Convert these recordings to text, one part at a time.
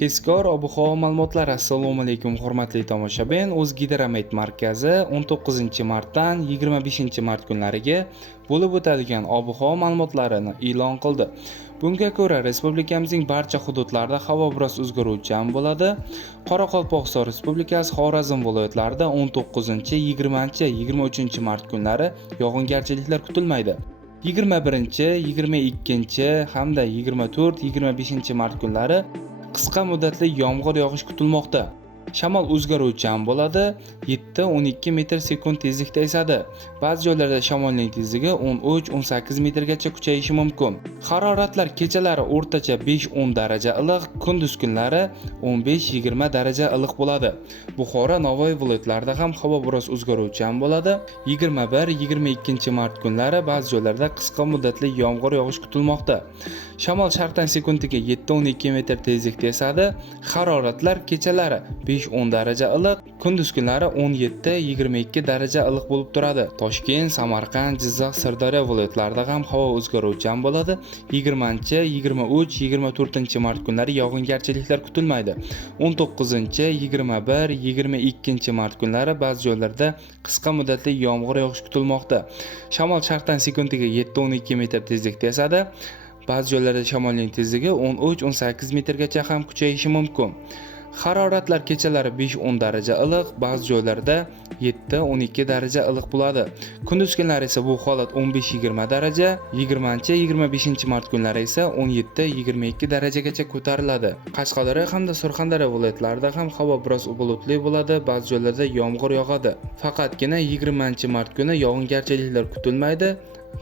Tezkor ob-havo ma'lumotlari. Assalomu alaykum hurmatli tomoshabin. O'zgidromet markazi 19-martdan 25-mart kunlariga bo'lib o'tadigan ob-havo ma'lumotlarini e'lon qildi. Bunga ko'ra, respublikamizning barcha hududlarida havo biroz o'zgaruvchan bo'ladi. Qoraqalpog'iston Respublikasi, Xorazm viloyatlarida 19, 20, 23-mart kunlari yog'ingarchiliklar kutilmaydi. 21, 22 hamda 24, 25-mart kunlari qisqa muddatli yomg'ir yog'ish kutilmoqda. Shamol o'zgaruvchan bo'ladi, 7-12 metr sekund tezlikda esadi. Ba'zi joylarda shamolning tezligi 13-18 metrgacha kuchayishi mumkin. Haroratlar kechalari o'rtacha 5-10 daraja iliq, kunduz kunlari 15-20 daraja iliq bo'ladi. Buxoro, Navoiy viloyatlarida ham havo biroz o'zgaruvchan bo'ladi. 21-22 mart kunlari ba'zi joylarda qisqa muddatli yomg'ir yog'ish kutilmoqda. Shamol sharqdan sekundiga 7-12 metr tezlikda esadi. Haroratlar kechalari 5-10 daraja iliq, kunduz kunlari 17-22 daraja iliq bo'lib turadi. Toshkent, Samarqand, Jizzax, Sirdaryo viloyatlarida ham havo o'zgaruvchan bo'ladi. 20, 23, 24 mart kunlari yog'ingarchiliklar kutilmaydi. 19, 21, 22 mart kunlari ba'zi joylarda qisqa muddatli yomg'ir yog'ish kutilmoqda. Shamol sharqdan sekundiga 7-12 metr tezlikda esadi. Ba'zi joylarda shamolning tezligi 13-18 metrgacha ham kuchayishi mumkin. Haroratlar kechalari 5-10 daraja iliq, ba'zi joylarda 7-12 daraja iliq bo'ladi. Kunduz kunlari esa bu holat 15-20 daraja, 20-25 mart kunlari esa 17-22 darajagacha ko'tariladi. Qashqadaryo hamda Surxondaryo viloyatlarida ham havo biroz bulutli bo'ladi, ba'zi joylarda yomg'ir yog'adi. Faqatgina 20 mart kuni yog'ingarchiliklar kutilmaydi.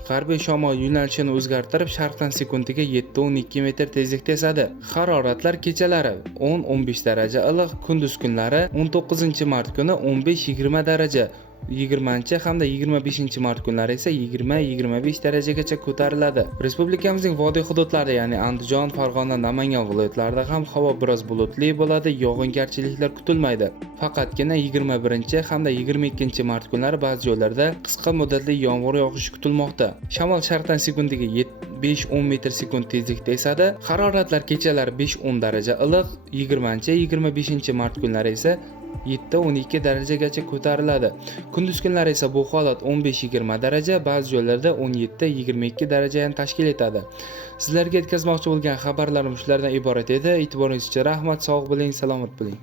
G'arbiy shamol yo'nalishini o'zgartirib, sharqdan sekundiga 7-12 metr tezlikda esadi. Haroratlar kechalari 10-15 daraja iliq, kunduz kunlari 19 mart kuni 15-20 daraja, 20 hamda 25 mart kunlari esa 20-25 darajagacha ko'tariladi. Respublikamizning vodiy hududlarida, ya'ni Andijon, Farg'ona, Namangan viloyatlarida ham havo biroz bulutli bo'ladi, yog'ingarchiliklar kutilmaydi. Faqatgina 21 hamda 22 mart kunlari ba'zi joylarda qisqa muddatli yomg'ir yog'ishi kutilmoqda. Shamol sharqdan sekundiga 5-10 metr sekund tezlikda esadi. Haroratlar kechalari 5-10 daraja iliq, 20-25 mart kunlari esa 7-12 darajagacha ko'tariladi. Kunduz kunlari esa bu holat 15-20 daraja, ba'zi joylarda 17-22 darajani tashkil etadi. Sizlarga yetkazmoqchi bo'lgan xabarlarim shulardan iborat edi. E'tiboringiz uchun rahmat, sog' bo'ling, salomat bo'ling.